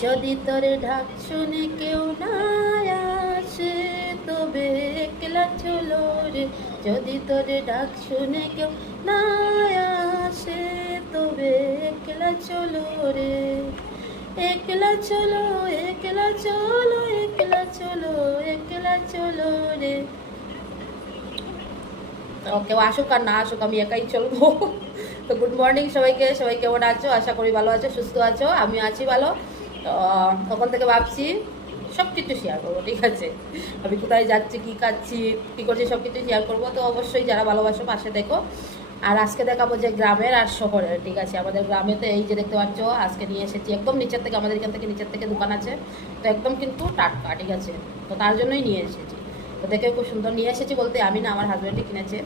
যদি তোরে ঢাক শুনে কেউ না আসে তবে একলা চলো রে। যদি তোরে ডাক শুনে কেউ না আসে তবে একলা চলো রে। একলা চলো একলা চলো একলা চলো একলা চলো রে। কেউ আসুক আর না আসুক, আমি একাই চলবো। তো গুড মর্নিং সবাইকে, সবাই কেমন আছো? আশা করি ভালো আছো, সুস্থ আছো আমি আছি ভালো। তো তখন থেকে ভাবছি সব কিছু শেয়ার করব, ঠিক আছে? আমি কোথায় যাচ্ছি, কী খাচ্ছি, কী করছি সব কিছু শেয়ার করব। তো অবশ্যই যারা ভালোবাসো, পাশে দেখো। আর আজকে দেখাবো যে গ্রামের আর শহরের, ঠিক আছে? আমাদের গ্রামে তো এই যে দেখতে পাচ্ছ, আজকে নিয়ে এসেছি একদম নিচের থেকে, আমাদের এখান থেকে নিচের থেকে দোকান আছে। তো একদম কিন্তু টাটকা, ঠিক আছে? তো তার জন্যই নিয়ে এসেছি। তো দেখে খুব সুন্দর নিয়ে এসেছি বলতে, আমি না, আমার হাজব্যান্ডই কিনেছে।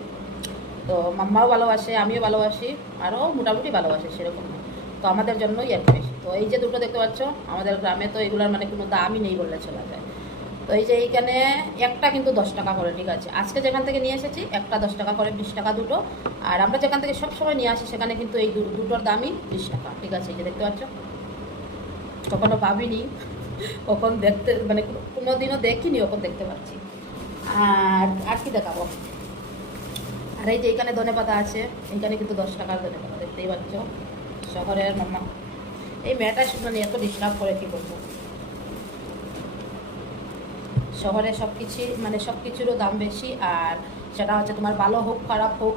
তো মাম্মাও ভালোবাসে, আমিও ভালোবাসি, আরও মোটামুটি ভালোবাসে, সেরকম। তো আমাদের জন্যই আর কি বেশি। তো এই যে দুটো দেখতে পাচ্ছ, আমাদের গ্রামে তো এগুলোর মানে কোনো দামই নেই বললে চলা যায়। তো এই যে এইখানে একটা কিন্তু দশ টাকা করে, ঠিক আছে? আজকে যেখান থেকে নিয়ে এসেছি, একটা দশ টাকা করে, বিশ টাকা দুটো। আর আমরা যেখান থেকে সবসময় নিয়ে আসি, সেখানে কিন্তু এই দুটোর দামই বিশ টাকা, ঠিক আছে? এই যে দেখতে পাচ্ছ? কখনো ভাবিনি, কখন দেখতে মানে কোনো দিনও দেখিনি, কখন দেখতে পাচ্ছি। আর আর কি দেখাবো? আর এই যে এখানে ধনে পাতা আছে এখানে কিন্তু দশ টাকার ধনে পাতা দেখতেই পাচ্ছ? শহরের মামা এই মেয়েটা মানে এত ডিস্টার্ব করে কি করব? শহরে সব কিছু মানে সব কিছুরও দাম বেশি আর সেটা হচ্ছে তোমার ভালো হোক, খারাপ হোক,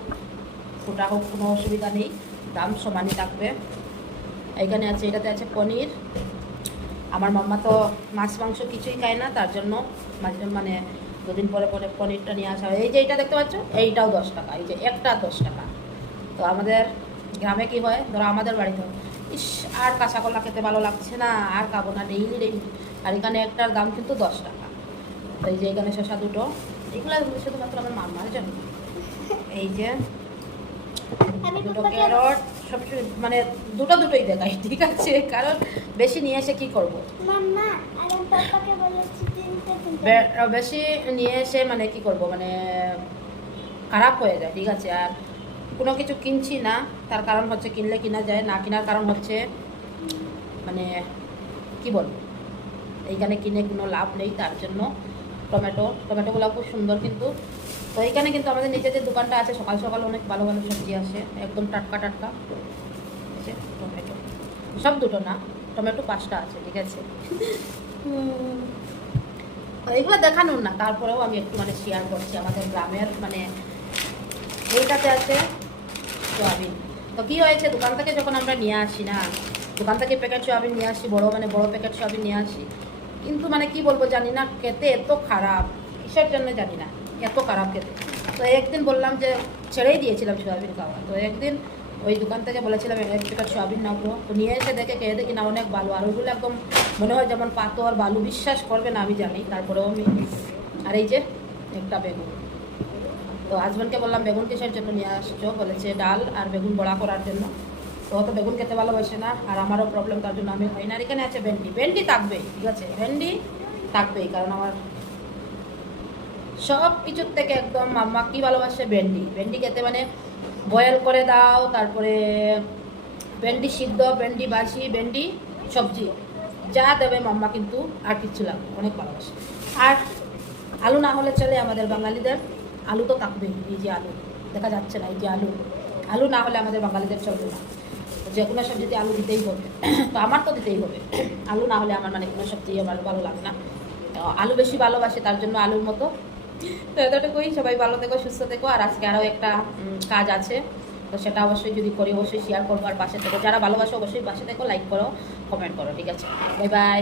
ফোটা হোক, কোনো অসুবিধা নেই, দাম সমানই থাকবে। এখানে আছে, এটাতে আছে পনির। আমার মাম্মা তো মাছ, মাংস কিছুই খায় না, তার জন্য মাঝে মানে দুদিন পরে পরে পনিরটা নিয়ে আসা হয়। এই যে এইটা দেখতে পাচ্ছ, এইটাও দশ টাকা, এই যে একটা দশ টাকা। তো আমাদের গ্রামে কি হয়? ধরো আমাদের বাড়িতে ইস আর কাঁচা কলা খেতে ভালো লাগছে না আর খাব না ডেইলি ডেইলি আর এখানে একটার দাম কিন্তু দশ টাকা। তো এই যে এখানে শসা দুটো এগুলো শুধুমাত্র আমার মাম্মার জন্য। এই যে দুটো ক্যারট সব মানে দুটো দুটোই দেখাই ঠিক আছে? কারণ বেশি নিয়ে এসে কি করব? বেশি নিয়ে এসে মানে কি করব? মানে খারাপ হয়ে যায় ঠিক আছে? আর কোনো কিছু কিনছি না, তার কারণ হচ্ছে কিনলে কিনা যায়, না কেনার কারণ হচ্ছে মানে কি বলব? এইখানে কিনে কোনো লাভ নেই, তার জন্য টমেটো টমেটোগুলো খুব সুন্দর কিন্তু। তো এইখানে কিন্তু আমাদের যে দোকানটা আছে, সকাল সকাল অনেক ভালো ভালো সবজি আসে, একদম টাটকা টাটকা। যে টমেটো। সব দুটো না, টমেটো পাঁচটা আছে, ঠিক আছে? এগুলো দেখানোর না, তারপরেও আমি একটু মানে শেয়ার করছি আমাদের গ্রামের মানে এইটাতে আছে সোয়াবিন তো কী হয়েছে? দোকান থেকে যখন আমরা নিয়ে আসি, না, দোকান থেকে প্যাকেট সোয়াবিন নিয়ে আসি, বড় মানে বড় প্যাকেট সোয়াবিন নিয়ে আসি, কিন্তু মানে কি বলব জানি না, খেতে এত খারাপ, কিসের জন্য জানি না, এত খারাপ খেতে। তো একদিন বললাম যে, ছেড়েই দিয়েছিলাম সোয়াবিন খাওয়া। তো একদিন ওই দোকান থেকে বলেছিলাম এক প্যাকেট সোয়াবিন নাও তো নিয়ে এসে দেখে খেয়ে দেখি না, অনেক ভালো আর ওইগুলো একদম মনে হয় যেমন পাথর, বালু, বিশ্বাস করবে না, আমি জানি। তারপরেও আমি, আর এই যে একটা বেগুন। তো হাজব্যান্ডকে বললাম, বেগুন কিসের জন্য নিয়ে আসছো? বলেছে, ডাল আর বেগুন বড়া করার জন্য। তো অত বেগুন খেতে ভালোবাসে না, আর আমারও প্রবলেম তার জন্য আমি হয় না। এখানে আছে ভেন্ডি। ভেন্ডি থাকবেই, ঠিক আছে? ভেন্ডি থাকবেই, কারণ আমার সব কিছুর থেকে একদম মাম্মা কি ভালোবাসে? ভেন্ডি। ভেন্ডি খেতে মানে বয়েল করে দাও, তারপরে ভেন্ডি সিদ্ধ, ভেন্ডি বাসি, ভেন্ডি সবজি। যা দেবে মাম্মা কিন্তু আর কিচ্ছু লাগবে অনেক ভালোবাসে। আর আলু না হলে চলে আমাদের বাঙালিদের। আলু তো থাকবেই এই যে আলু। দেখা যাচ্ছে না, এই যে আলু। আলু না হলে আমাদের বাঙালিদের চলবে না। যে কোনো সবজিতে আলু দিতেই হবে। তো আমার তো দিতেই হবে। আলু না হলে আমার মানে কোনো সবজি আমার ভালো লাগে না। তো আলু বেশি ভালোবাসে, তার জন্য আলুর মতো। তো এতটুকুই। সবাই ভালো থেকো, সুস্থ থেকো। আর আজকে আরও একটা কাজ আছে। তো সেটা অবশ্যই যদি করি, অবশ্যই শেয়ার করব আর পাশে থেকো। যারা ভালোবাসো, অবশ্যই পাশে থেকো। লাইক করো কমেন্ট করো। ঠিক আছে? Bye bye